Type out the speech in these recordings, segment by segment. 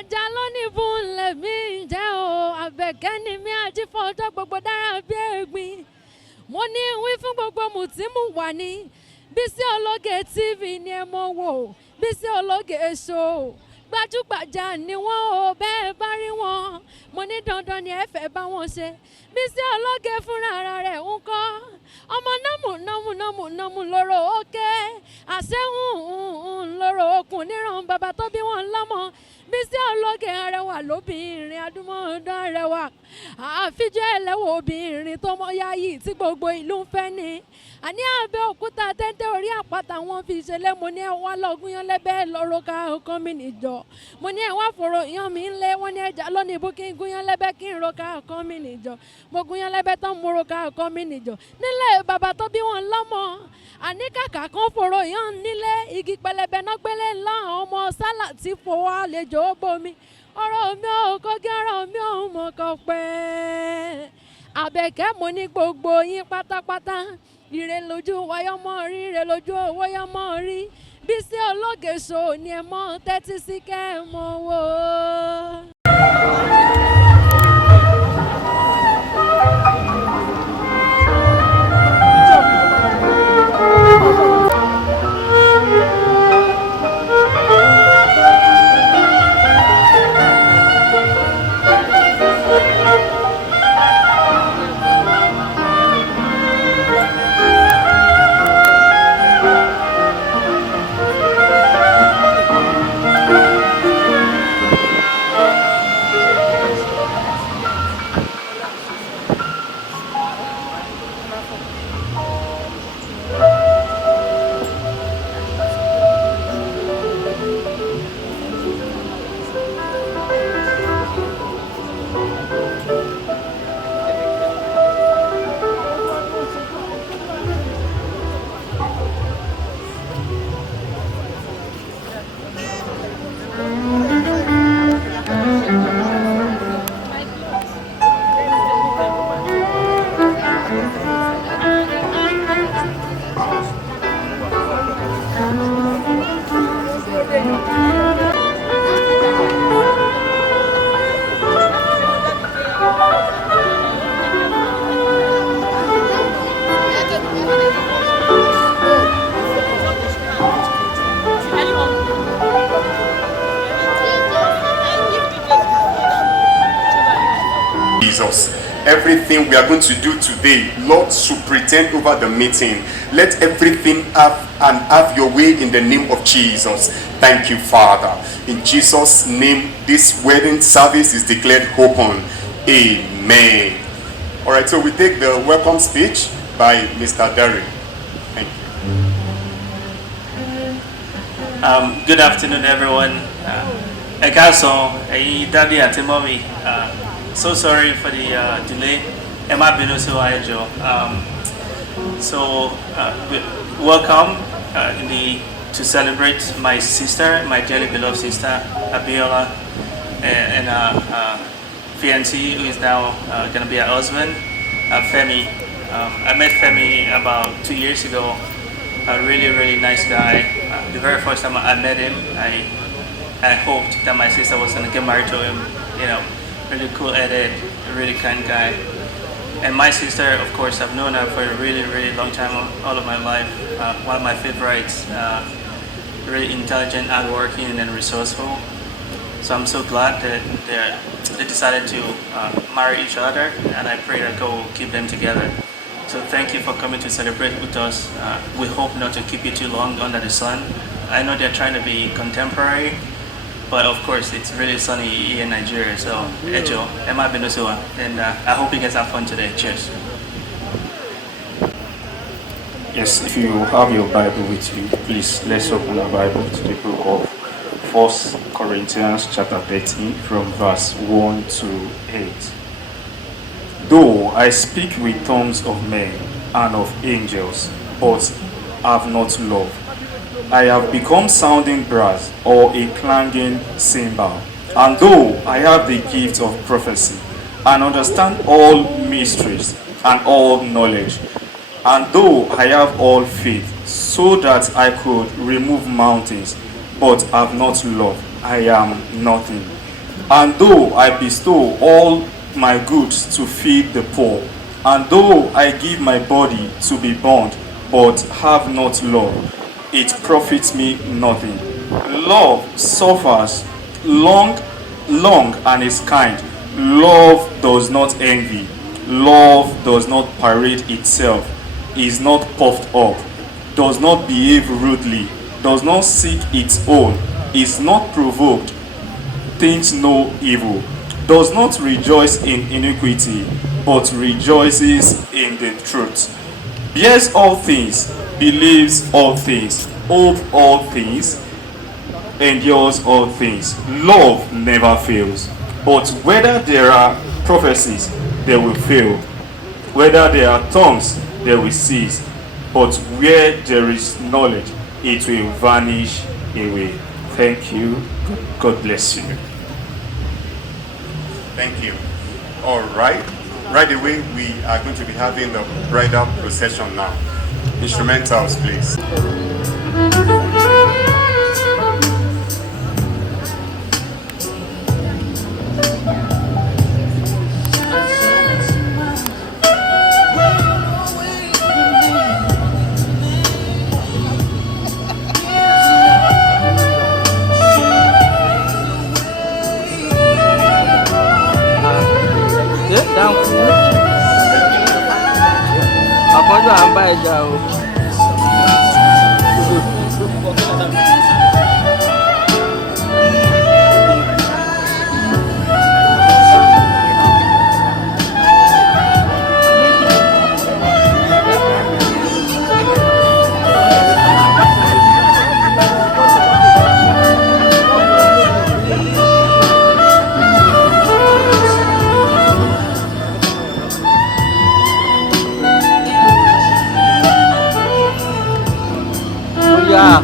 ẹja lónìí fún lèmi jẹ́ o àbẹ̀kẹ́ ni mi àti fọ́jọ́ gbogbo dára bí ẹ̀gbin mo ní wí fún gbogbo mùtímù wà ní Bisi Ologe TV ni ẹ mọ̀ wò Bisi Ologe Show gbajúgbajà ni wọ́n o bẹ́ẹ̀ bá rí wọn mo ní dandan ni ẹ fẹ́ bá wọn ṣe Bisi Ologe fúnra ara rẹ̀ ń kọ́ ọmọ nọ́mù lọ́rọ̀ òkè àṣẹ́hùn lọ́rọ̀ okùn níran bàbá tó bí wọn lọ́mọ Bisi Ologe arẹwà lóbìnrin adúmọ̀ọ́dán arẹwà àfijọ́ ẹlẹ́wọ̀ obìnrin tó mọ́ yáyì tí gbogbo ìlú ń fẹ́ ni àní Abẹ́òkúta tẹ́tẹ́ orí àpáta wọn fi ṣẹlẹ̀ mo ní ẹ wá lọ́gùn yan lẹ́bẹ̀ẹ́ lọ́rọ̀ ká ọkàn mi nìjọ mo ní ẹ wá fòrò yan mi ń lé wọ́n ní ẹja lónìí bó kí n gún yan lẹ́bẹ̀ẹ́ kí n ro ká ọkàn mi nìjọ mo gún yan lẹ́bẹ̀ẹ́ tán mo ro ká ọkàn mi nìjọ nílẹ̀ bàbá tó bí wọn lọ́mọ àní kàkà kan fòrò yan nílé igi pẹlẹbẹ náà gbélé ńlá ọmọ sálà tí fowó àlejò bomi ọ̀rọ̀ mi ò kọ́gí ọ̀rọ̀ mi ò mọ̀ kọ́ pẹ́ Àbẹ̀kẹ́ mo ní gbogbo yín pátápátá ire lójú wáyọ́mọ́ rí ire lójú owó yọ́mọ́ rí Bisi Ologe Show ni ẹ mọ́ tẹ́tí sí kẹ́ ẹ mọ́ wò ó. Everything we are going to do today, Lord, superintend over the meeting. Let everything have your way in the name of Jesus. Thank you, Father. In Jesus' name, this wedding service is declared open. Amen. All right, so we take the welcome speech by Mr. Derry. Thank you. Good afternoon, everyone. Daddy and mommy. So sorry for the delay. Emma Benoso Ajo. Welcome to celebrate my sister, my dearly beloved sister, Abiola, and fiancé who is now going to be her husband, Femi. I met Femi about 2 years ago. A really, really nice guy. The very first time I met him, I hoped that my sister was going to get married to him. You know. Really cool-headed, really kind guy. And my sister, of course, I've known her for a really, really long time, all of my life. One of my favorites, really intelligent, hardworking, and resourceful. So I'm so glad that they decided to marry each other, and I pray that God will keep them together. So thank you for coming to celebrate with us. We hope not to keep you too long under the sun. I know they're trying to be contemporary, but of course, it's really sunny here in Nigeria, so Ejo, Emma Benosua, and I hope you guys have fun today. Cheers. Yes, if you have your Bible with you, please let's open the Bible to the book of 1 Corinthians chapter 13 from verse 1 to 8. Though I speak with tongues of men and of angels, but have not love, I have become sounding brass or a clanging cymbal. And though I have the gift of prophecy and understand all mysteries and all knowledge, and though I have all faith so that I could remove mountains, but have not love, I am nothing. And though I bestow all my goods to feed the poor, and though I give my body to be burned, but have not love, it profits me nothing. Love suffers long and is kind. Love does not envy. Love does not parade itself, is not puffed up, does not behave rudely, does not seek its own, is not provoked, thinks no evil, does not rejoice in iniquity, but rejoices in the truth, bears all things, believes all things, hopes all things, endures all things. Love never fails. But whether there are prophecies, they will fail. Whether there are tongues, they will cease. But where there is knowledge, it will vanish away. Thank you. God bless you. Thank you. All right. Right away, we are going to be having the bridal procession now. Instrumentals, please. Àkọ́jọ́ à ń bá ẹja o. Yeah.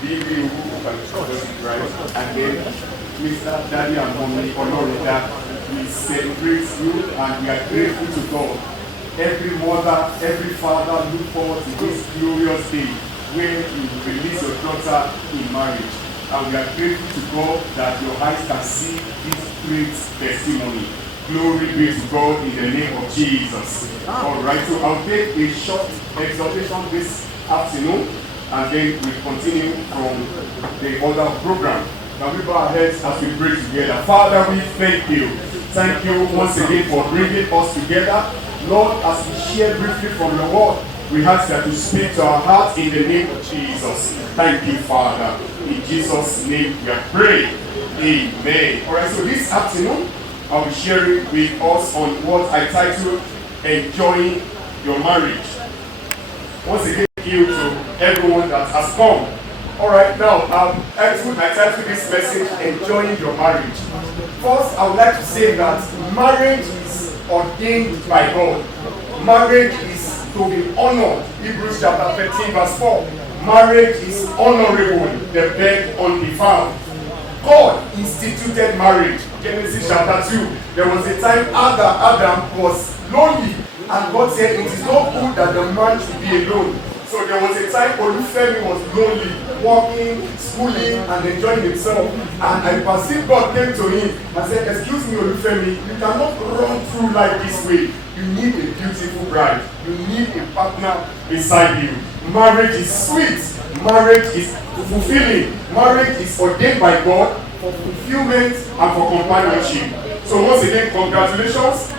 Bibi right? And then Mr. Daddy and Mommy OLORUNDA, we celebrate you and we are grateful to God. Every mother, every father look forward to this glorious day where you release your daughter in marriage. And we are grateful to God that your eyes can see this great testimony. Glory be to God in the name of Jesus. All right, so I'll take a short exhortation this afternoon, and then we continue from the other program. Now we bow our heads as we pray together. Father, we thank you. Thank you once again for bringing us together. Lord, as we share briefly from your word, we ask that you speak to our hearts in the name of Jesus. Thank you, Father. In Jesus' name we are praying. Amen. All right, so this afternoon, I'll be sharing with us on what I titled Enjoying Your Marriage. Once again, thank you to everyone that has come. All right, now, I titled this message, Enjoying Your Marriage. First, I would like to say that marriage is ordained by God. Marriage is to be honored. Hebrews chapter 13 verse 4. Marriage is honorable, the bed undefiled. God instituted marriage. Genesis chapter 2. There was a time Adam was lonely, and God said it is not good that the man should be alone. So there was a time OLUFEMI was lonely, walking, schooling, and enjoying himself. And I perceived God came to him and said, excuse me, OLUFEMI, you cannot run through life this way. You need a beautiful bride. You need a partner beside you. Marriage is sweet. Marriage is fulfilling. Marriage is ordained by God for fulfillment and for companionship. So once again, congratulations.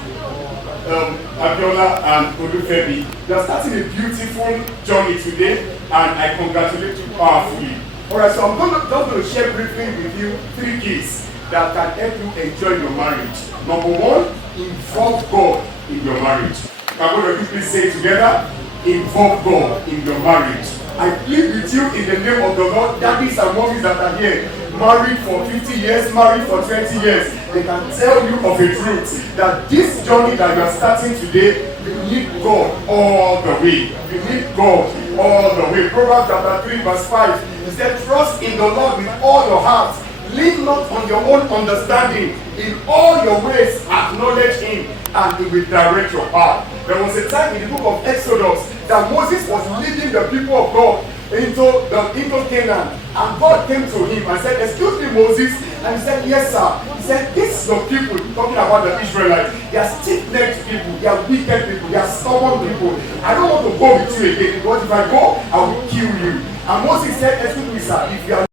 Abiola and OLUFEMI. They are starting a beautiful journey today, and I congratulate you powerfully. Alright, so I'm just going to share briefly with you 3 keys that can help you enjoy your marriage. Number 1, involve God in your marriage. I'm going to quickly say it together. Involve God in your marriage. I plead with you in the name of the Lord, daddies and mommies that are here, married for 50 years, married for 20 years, they can tell you of a truth that this journey that you are starting today, you need God all the way. You need God all the way. Proverbs chapter 3 verse 5, he said, trust in the Lord with all your heart. Lean not on your own understanding. In all your ways acknowledge him, and he will direct your path. There was a time in the book of Exodus that Moses was leading the people of God into Canaan, and God came to him and said, excuse me, Moses. And he said, yes, sir. He said, this is the people, talking about the Israelites. They are stiff-necked people, they are wicked people, they are stubborn people. I don't want to go with you again, because if I go, I will kill you. And Moses said, excuse me, sir, if you are,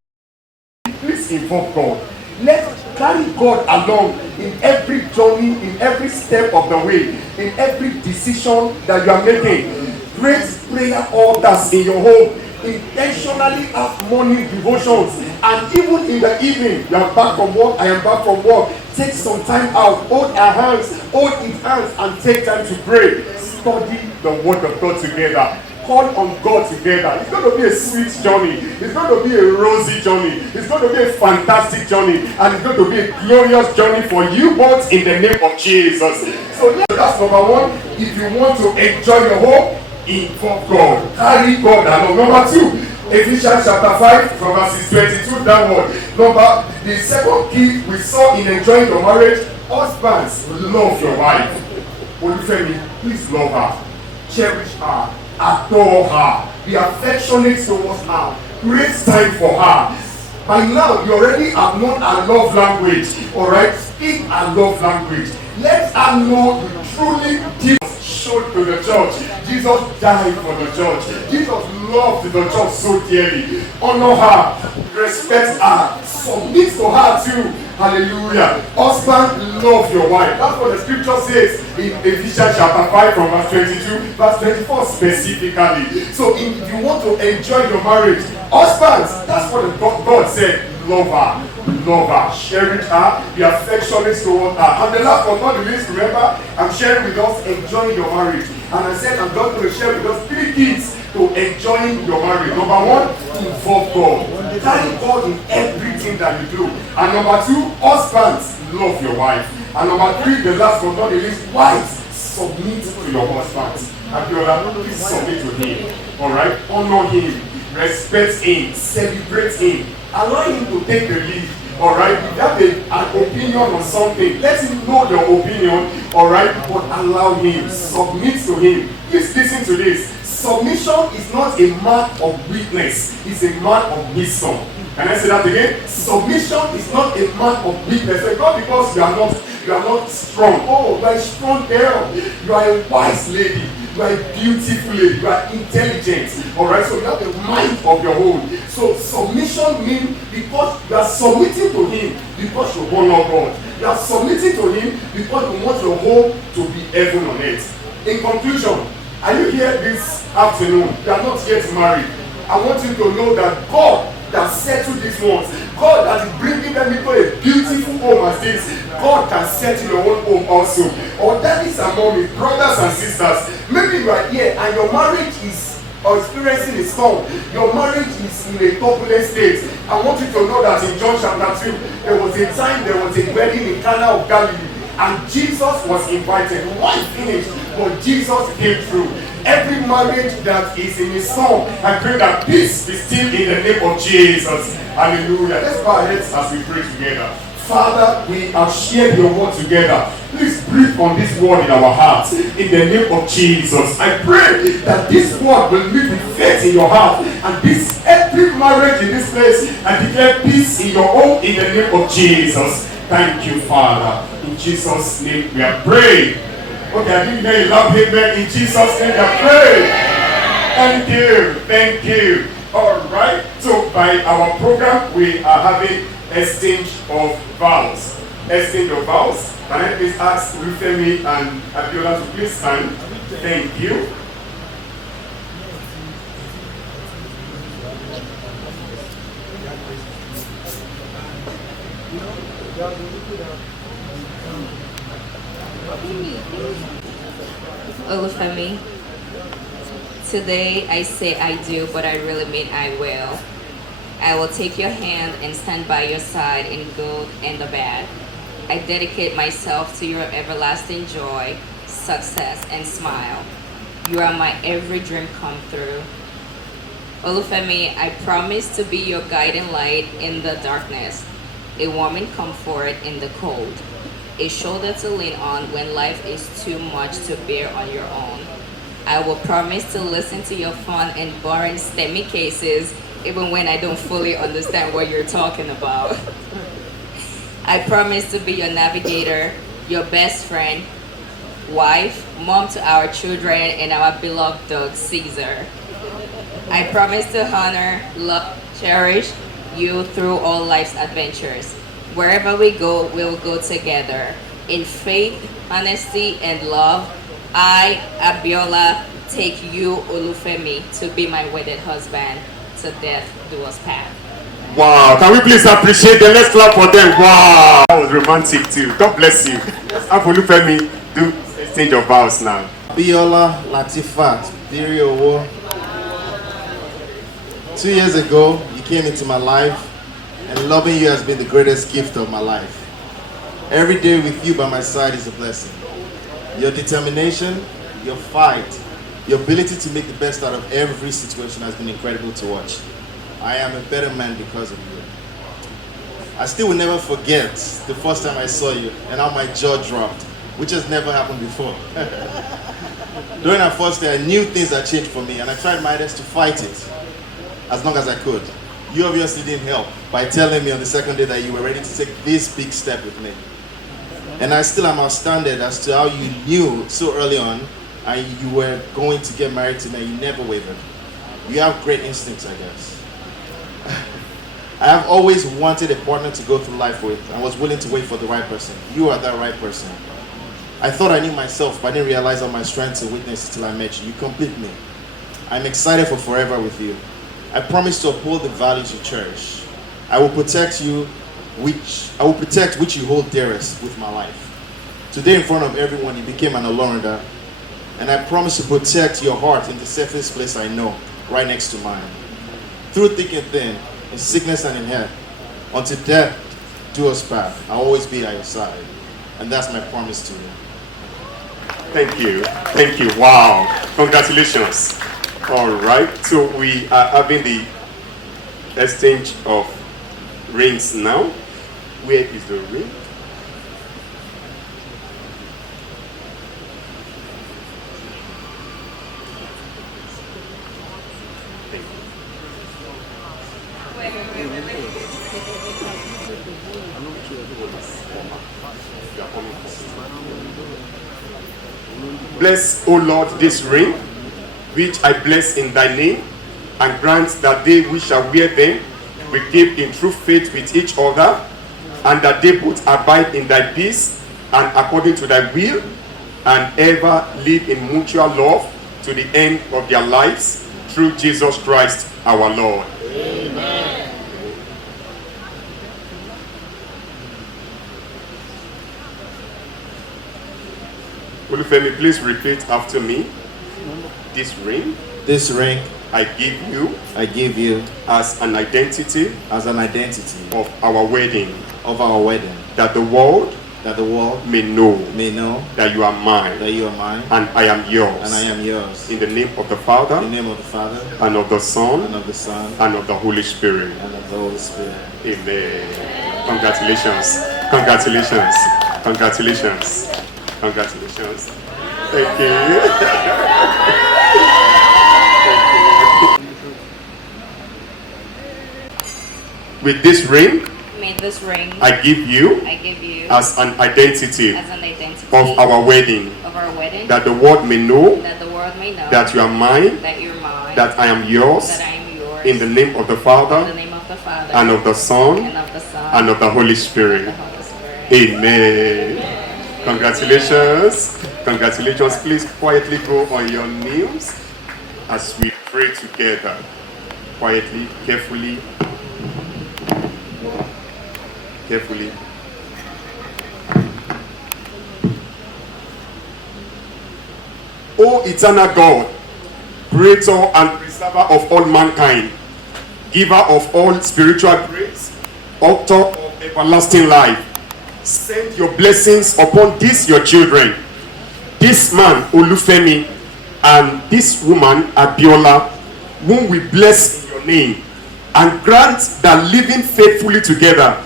please invoke God. Let's carry God along in every journey, in every step of the way, in every decision that you are making. Great prayer altars in your home. Intentionally have morning devotions, and even in the evening, you are back from work, I am back from work. Take some time out, hold our hands, hold his hands, and take time to pray. Study the word of God together. Call on God together. It's going to be a sweet journey. It's going to be a rosy journey. It's going to be a fantastic journey. And it's going to be a glorious journey for you both in the name of Jesus. So that's number 1. If you want to enjoy your home, involve God. Carry God along. Number 2, Ephesians chapter 5 from verses 22 downward. The second key we saw in enjoying your marriage, husbands, love your wife. OLUFEMI, please love her. Cherish her. Adore her. Be affectionate towards her. Create time for her. By now, you already have known her love language. Alright? Speak her love language. Let her know you truly give showed to the church. Jesus died for the church. Jesus loved the church so dearly. Honor her. Respect her. Submit to her too. Hallelujah. Husband, love your wife. That's what the scripture says in Ephesians chapter 5 from verse 22, verse 24 specifically. So if you want to enjoy your marriage, husbands, that's what God said. Love her. Love her. Cherish her. Be affectionate toward her. And the last but not the least, remember, I'm sharing with us enjoying your marriage. And I said I'm going to share with us 3 keys to enjoying your marriage. Number 1, involve God. Thank God in everything that you do. And number 2, husbands, love your wife. And number 3, the last but not the least, wives, submit to your husbands. Abiola, please submit to him. Alright? Honor him. respect him, celebrate him, allow him to take the lead. Alright, if you have an opinion on something, let him know your opinion, alright, but allow him, submit to him. Please listen to this. Submission is not a mark of weakness, it's a mark of wisdom. Can I say that again? Submission is not a mark of weakness. It's not because you are not strong. Oh, you are a strong girl. You are a wise lady. You are a beautiful lady. You are intelligent. Alright, so you have a mind of your own. So submission means because you are submitting to him because you honor God. You are submitting to him because you want your home to be heaven on earth. In conclusion, are you here this afternoon? You are not yet married. I want you to know that God that settled these ones, God that is bringing them into a beautiful home as this, God can settle your own home also. Or daddies and mommies, brothers and sisters, maybe you are here and your marriage is experiencing a storm. Your marriage is in a turbulent state. I want you to know that in John chapter 2, there was a time, there was a wedding in Cana of Galilee, and Jesus was invited. Why finished? But Jesus came through. Every marriage that is in a storm, I pray that peace be still in the name of Jesus. Hallelujah. Let's bow our heads as we pray together. Father, we have shared your word together. Please breathe on this word in our hearts. In the name of Jesus, I pray that this word will live with faith in your heart. And this every marriage in this place, I declare peace in your home in the name of Jesus. Thank you, Father. In Jesus' name we are praying. Okay, I didn't hear you loud amen. In Jesus' name I pray. Thank you. Thank you. Alright. So by our program we are having exchange of vows. Exchange of vows. Can I please ask OLUFEMI and Abiola to please stand? Thank you. OLUFEMI, today I say I do, but I really mean I will. I will take your hand and stand by your side in good and the bad. I dedicate myself to your everlasting joy, success, and smile. You are my every dream come through. OLUFEMI, I promise to be your guiding light in the darkness, a warming comfort in the cold, a shoulder to lean on when life is too much to bear on your own. I will promise to listen to your fun and boring STEMI cases even when I don't fully understand what you're talking about. I promise to be your navigator, your best friend, wife, mom to our children, and our beloved dog, Caesar. I promise to honor, love, cherish you through all life's adventures. Wherever we go, we'll go together. In faith, honesty, and love, I, Abiola, take you, OLUFEMI, to be my wedded husband. To death do us part. Wow, can we please appreciate them? Let's clap for them. Wow, that was romantic too. God bless you. Have OLUFEMI do exchange of vows now. Abiola Latifat, Diriowo. 2 years ago, you came into my life, and loving you has been the greatest gift of my life. Every day with you by my side is a blessing. Your determination, your fight, your ability to make the best out of every situation has been incredible to watch. I am a better man because of you. I still will never forget the first time I saw you and how my jaw dropped, which has never happened before. During our first day, I knew things had changed for me, and I tried my best to fight it as long as I could. You obviously didn't help by telling me on the second day that you were ready to take this big step with me. And I still am astounded as to how you knew so early on and you were going to get married to me and you never wavered. You have great instincts, I guess. I have always wanted a partner to go through life with and was willing to wait for the right person. You are that right person. I thought I knew myself, but I didn't realize all my strengths and weaknesses until I met you. You complete me. I'm excited for forever with you. I promise to uphold the values you cherish. I will protect which you hold dearest with my life. Today in front of everyone, you became an OLORUNDA, and I promise to protect your heart in the safest place I know, right next to mine. Through thick and thin, in sickness and in health, until death do us part, I'll always be at your side. And that's my promise to you. Thank you. Thank you. Wow. Congratulations. All right, so we are having the exchange of rings now. Where is the ring? Thank you. Bless, O Lord, this ring, which I bless in thy name, and grant that they which shall wear them will keep in true faith with each other, and that they both abide in thy peace and according to thy will, and ever live in mutual love to the end of their lives, through Jesus Christ our Lord. Amen. OLUFEMI, please repeat after me. This ring I give you as an identity as an identity of our wedding, that the world may know that you are mine, and I am yours, in the name of the Father, and of the Son, and of the Holy Spirit. Amen. Congratulations. Thank you. With this ring, I give you as an identity of our wedding, that the world may know that you are mine, that I am yours, in the name of the Father, and of the Son, and of the Holy Spirit. Amen. Congratulations. Please quietly go on your knees as we pray together. Quietly, carefully. O eternal God, creator and preserver of all mankind, giver of all spiritual grace, author of everlasting life, send your blessings upon these your children, this man OLUFEMI and this woman Abiola, whom we bless in your name, and grant that living faithfully together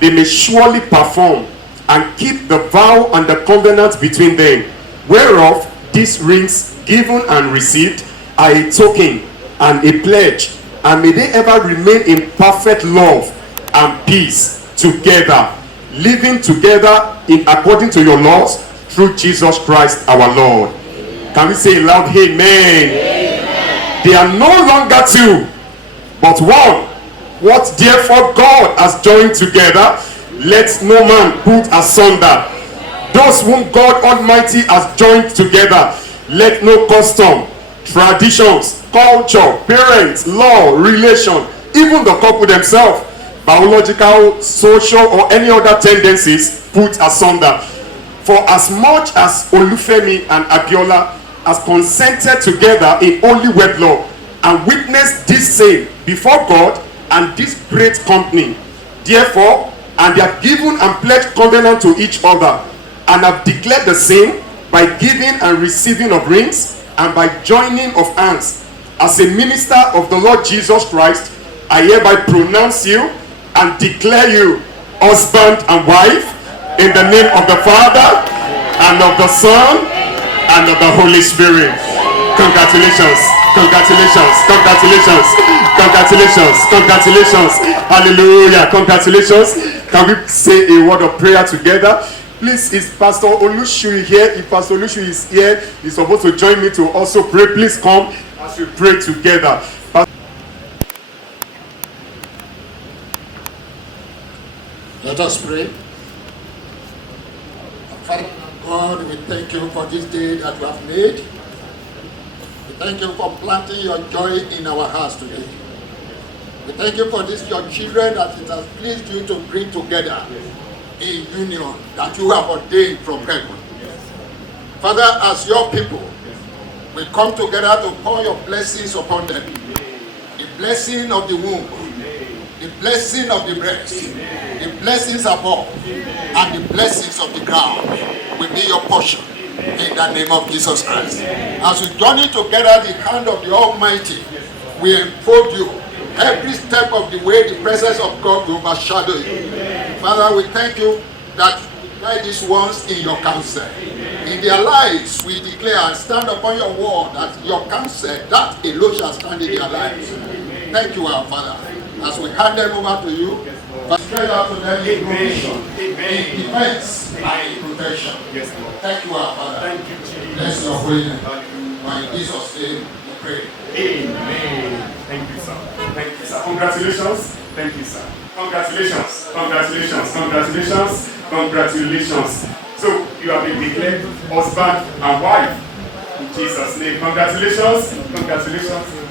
they may surely perform and keep the vow and the covenant between them, whereof these rings given and received are a token and a pledge, and may they ever remain in perfect love and peace together, living together in according to your laws, through Jesus Christ our Lord. Can we say loud amen? Amen. They are no longer two, but one. What therefore God has joined together, let no man put asunder. Those whom God Almighty has joined together, let no custom, traditions, culture, parents, law, relation, even the couple themselves, biological, social, or any other tendencies put asunder. For as much as OLUFEMI and Abiola has consented together in holy wedlock and witnessed this same before God and this great company, therefore, and they have given and pledged covenant to each other, and have declared the same by giving and receiving of rings, and by joining of hands, as a minister of the Lord Jesus Christ, I hereby pronounce you and declare you husband and wife, in the name of the Father, and of the Son, and of the Holy Spirit. Congratulations. Hallelujah. Congratulations. Can we say a word of prayer together? Please, is Pastor Olushu here? If Pastor Olushu is here, he's supposed to join me to also pray. Please come as we pray together. Let us pray. Father God, we thank you for this day that you have made. We thank you for planting your joy in our hearts today. We thank you for this, your children, that it has pleased you to bring together in union that you have ordained from heaven. Father, as your people, we come together to pour your blessings upon them. The blessing of the womb, the blessing of the breast, the blessings above, and the blessings of the ground will be your portion in the name of Jesus Christ. As we journey together the hand of the Almighty, we enfold you. Every step of the way, the presence of God will overshadow you. Father, we thank you that you guide these ones in your counsel. In their lives, we declare and stand upon your word that your counsel, that alone shall stand in their lives. Thank you, our Father. As we hand them over to you, spread out to them in provision, in defense, and in protection. Thank you, our Father. Thank you, Jesus. Bless your holy name. In Jesus' name we pray. Amen. Thank you, sir. Thank you, sir. Congratulations. Thank you, sir. Congratulations. Congratulations. Congratulations. Congratulations. So you have been declared husband and wife. In Jesus' name. Congratulations. Congratulations.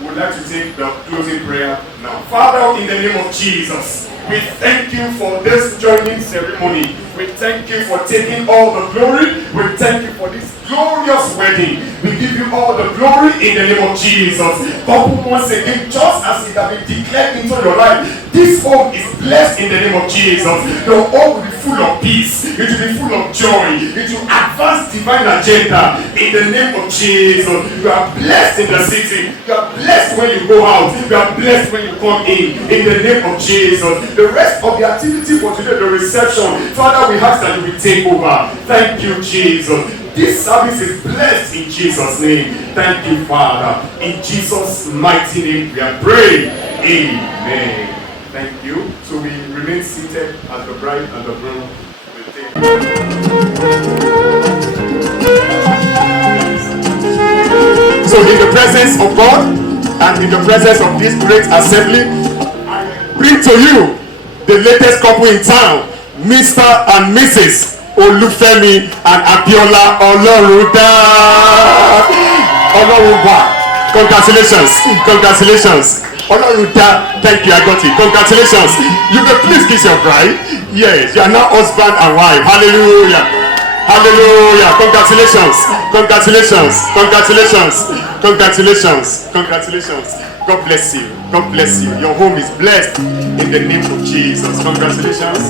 Would like to take the closing prayer now. Father, in the name of Jesus, we thank you for this joining ceremony. We thank you for taking all the glory. We thank you for this glorious wedding. We give you all the glory in the name of Jesus. Couple, once again, just as it has been declared into your life, this home is blessed in the name of Jesus. Your home will be full of peace. It will be full of joy. It will advance divine agenda in the name of Jesus. You are blessed in the city. You are blessed when you go out. You are blessed when you come in the name of Jesus. The rest of the activity for today, the reception, Father, we ask that you will take over. Thank you, Jesus. This service is blessed in Jesus' name. Thank you, Father. In Jesus' mighty name we are praying. Amen. Thank you. So we remain seated as the bride and the groom will take. So in the presence of God and in the presence of this great assembly, I bring to you the latest couple in town, Mr. and Mrs. OLUFEMI and Abiola OLORUNDA. Congratulations. Congratulations. OLORUNDA. Thank you, I got it. Congratulations. You can please kiss your bride. Yes, you are now husband and wife. Hallelujah. Hallelujah. Congratulations. Congratulations. Congratulations. Congratulations. Congratulations. God bless you. God bless you. Your home is blessed in the name of Jesus. Congratulations.